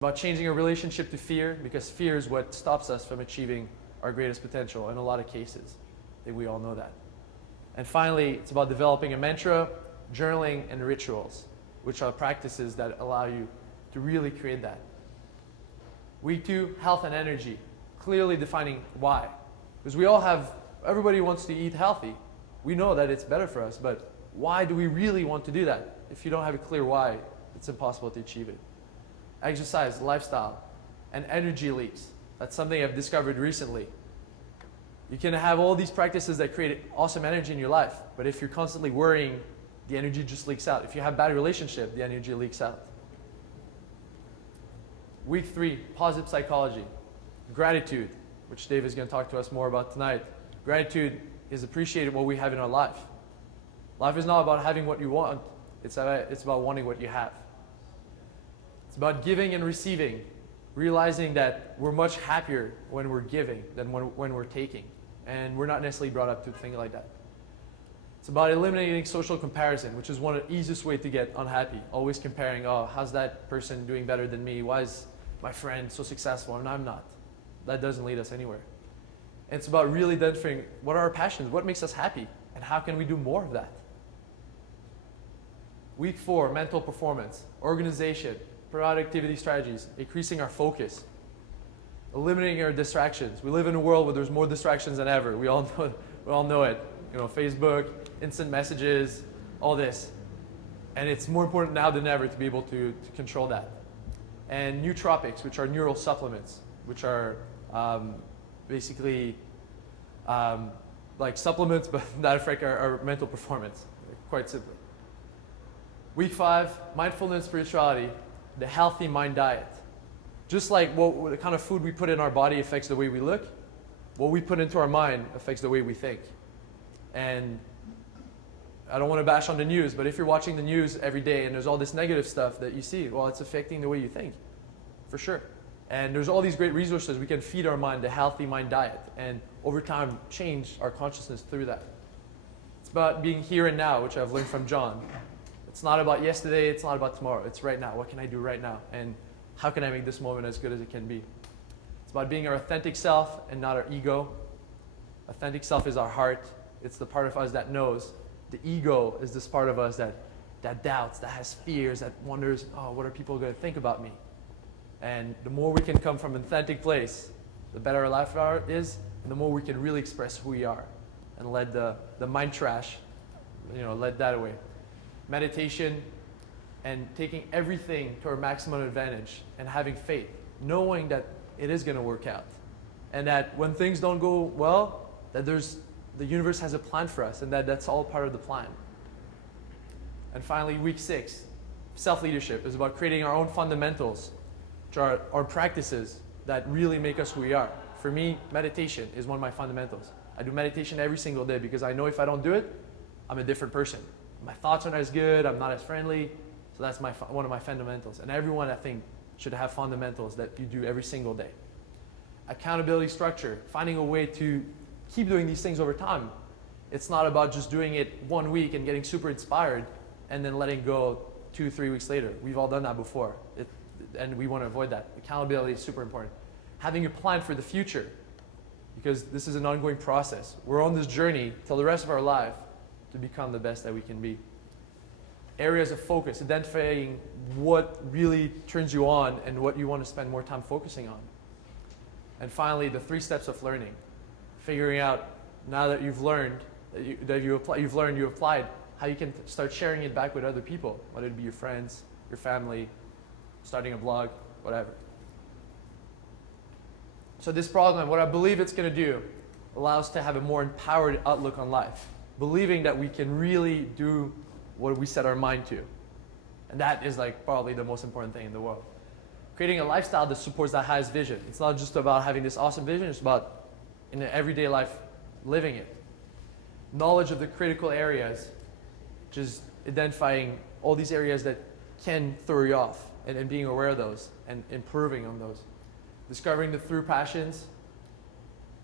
About changing our relationship to fear, because fear is what stops us from achieving our greatest potential in a lot of cases. I think we all know that. And finally, it's about developing a mantra, journaling, and rituals, which are practices that allow you to really create that. Week 2, health and energy. Clearly defining why. Because everybody wants to eat healthy. We know that it's better for us, but why do we really want to do that? If you don't have a clear why, it's impossible to achieve it. Exercise, lifestyle, and energy leaks. That's something I've discovered recently. You can have all these practices that create awesome energy in your life, but if you're constantly worrying, the energy just leaks out. If you have bad relationship, the energy leaks out. Week 3, positive psychology. Gratitude, which Dave is going to talk to us more about tonight. Gratitude is appreciating what we have in our life. Life is not about having what you want, it's about wanting what you have. It's about giving and receiving, realizing that we're much happier when we're giving than when we're taking. And we're not necessarily brought up to think like that. It's about eliminating social comparison, which is one of the easiest ways to get unhappy. Always comparing, oh, how's that person doing better than me? Why is my friend so successful and I'm not? That doesn't lead us anywhere. And it's about really identifying what are our passions, what makes us happy, and how can we do more of that? Week 4, mental performance, organization, productivity strategies, increasing our focus, eliminating our distractions. We live in a world where there's more distractions than ever. We all know it. You know, Facebook, instant messages, all this. And it's more important now than ever to be able to control that. And nootropics, which are neural supplements, which are basically like supplements, but that affect our mental performance, quite simply. Week 5, mindfulness, spirituality, the healthy mind diet. Just like what the kind of food we put in our body affects the way we look, what we put into our mind affects the way we think. And I don't want to bash on the news, but if you're watching the news every day and there's all this negative stuff that you see, well, it's affecting the way you think, for sure. And there's all these great resources we can feed our mind, the healthy mind diet, and over time change our consciousness through that. It's about being here and now, which I've learned from John. It's not about yesterday, it's not about tomorrow. It's right now. What can I do right now? And how can I make this moment as good as it can be? It's about being our authentic self and not our ego. Authentic self is our heart. It's the part of us that knows. The ego is this part of us that doubts, that has fears, that wonders, oh, what are people going to think about me? And the more we can come from an authentic place, the better our life is, and the more we can really express who we are and let the mind trash, let that away. Meditation and taking everything to our maximum advantage and having faith, knowing that it is going to work out. And that when things don't go well, that the universe has a plan for us and that's all part of the plan. And finally, week 6, self-leadership is about creating our own fundamentals, which are our practices that really make us who we are. For me, meditation is one of my fundamentals. I do meditation every single day because I know if I don't do it, I'm a different person. My thoughts aren't as good, I'm not as friendly, so that's one of my fundamentals. And everyone, I think, should have fundamentals that you do every single day. Accountability structure, finding a way to keep doing these things over time. It's not about just doing it one week and getting super inspired and then letting go 2-3 weeks later. We've all done that before, and we want to avoid that. Accountability is super important. Having a plan for the future, because this is an ongoing process. We're on this journey till the rest of our life to become the best that we can be. Areas of focus, identifying what really turns you on and what you want to spend more time focusing on. And finally, the 3 steps of learning. Figuring out, now that you've learned, you've applied, how you can start sharing it back with other people, whether it be your friends, your family, starting a blog, whatever. So this program, what I believe it's going to do, allows us to have a more empowered outlook on life, believing that we can really do what we set our mind to. And that is probably the most important thing in the world. Creating a lifestyle that supports that highest vision. It's not just about having this awesome vision, it's about in the everyday life living it. Knowledge of the critical areas, just identifying all these areas that can throw you off and being aware of those and improving on those. Discovering the true passions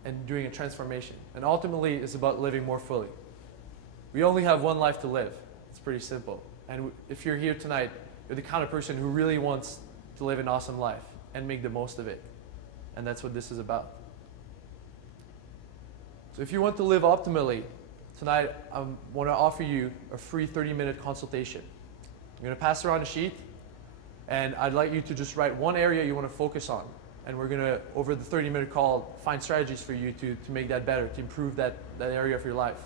and doing a transformation. And ultimately, it's about living more fully. We only have one life to live. It's pretty simple. And if you're here tonight, you're the kind of person who really wants to live an awesome life and make the most of it. And that's what this is about. So if you want to live optimally, tonight I want to offer you a free 30-minute consultation. I'm going to pass around a sheet, and I'd like you to just write one area you want to focus on. And we're going to, over the 30-minute call, find strategies for you to make that better, to improve that area of your life,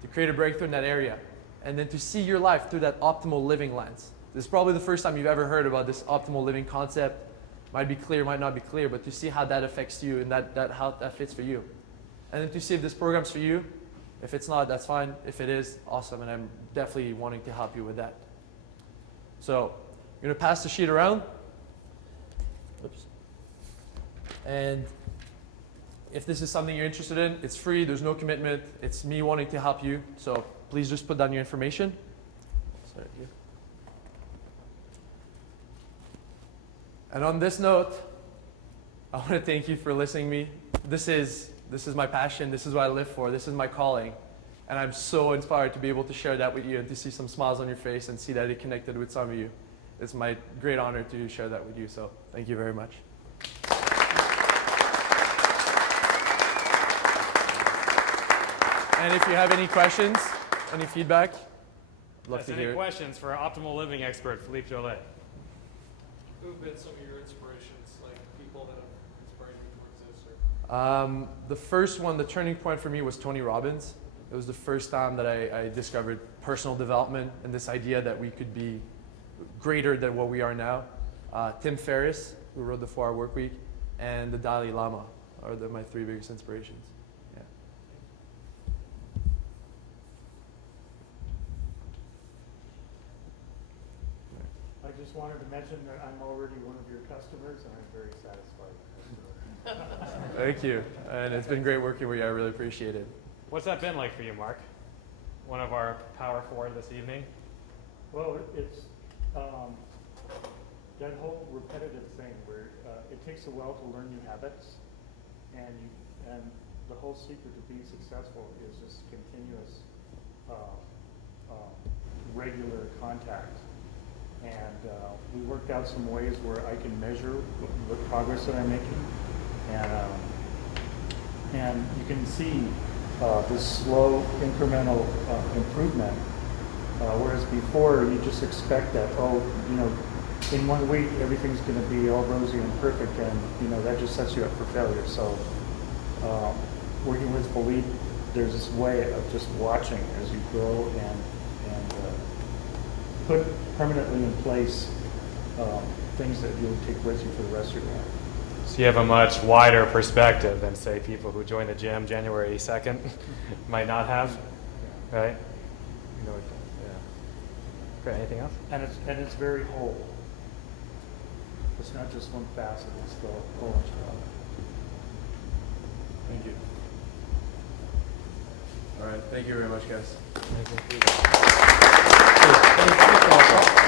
to create a breakthrough in that area, and then to see your life through that optimal living lens. This is probably the first time you've ever heard about this optimal living concept. Might be clear, might not be clear, but to see how that affects you and how that fits for you. And then to see if this program's for you. If it's not, that's fine. If it is, awesome, and I'm definitely wanting to help you with that. So I'm going to pass the sheet around. Oops. And if this is something you're interested in, it's free, there's no commitment. It's me wanting to help you. So please just put down your information. Sorry, here. And on this note, I want to thank you for listening to me. This is my passion. This is what I live for. This is my calling. And I'm so inspired to be able to share that with you and to see some smiles on your face and see that it connected with some of you. It's my great honor to share that with you. So thank you very much. And if you have any questions, any feedback, I'd love to hear it. Any questions for our optimal living expert, Phillipe Drolet? Who have been some of your inspirations, like people that have inspired you towards this? The first one, the turning point for me was Tony Robbins. It was the first time that I discovered personal development and this idea that we could be greater than what we are now. Tim Ferriss, who wrote the 4-Hour Workweek, and the Dalai Lama are my 3 biggest inspirations. Yeah. I just wanted to mention that I'm already one of your customers, and I'm very satisfied. Thank you. And it's been great working with you. I really appreciate it. What's that been like for you, Mark? One of our Power 4 this evening? Well, it's that whole repetitive thing where it takes a while to learn new habits, and the whole secret to being successful is just continuous, regular contact. And we worked out some ways where I can measure the progress that I'm making, and you can see this slow incremental improvement, whereas before you just expect that, in 1 week everything's going to be all rosy and perfect, and that just sets you up for failure. So working with Phillipe, there's this way of just watching as you grow and put permanently in place things that you'll take with you for the rest of your life. So you have a much wider perspective than, say, people who join the gym January 2nd might not have, right? Yeah. Great. Anything else? And it's very whole. It's not just one facet, it's the whole enchilada. Thank you. All right. Thank you very much, guys. Thank you.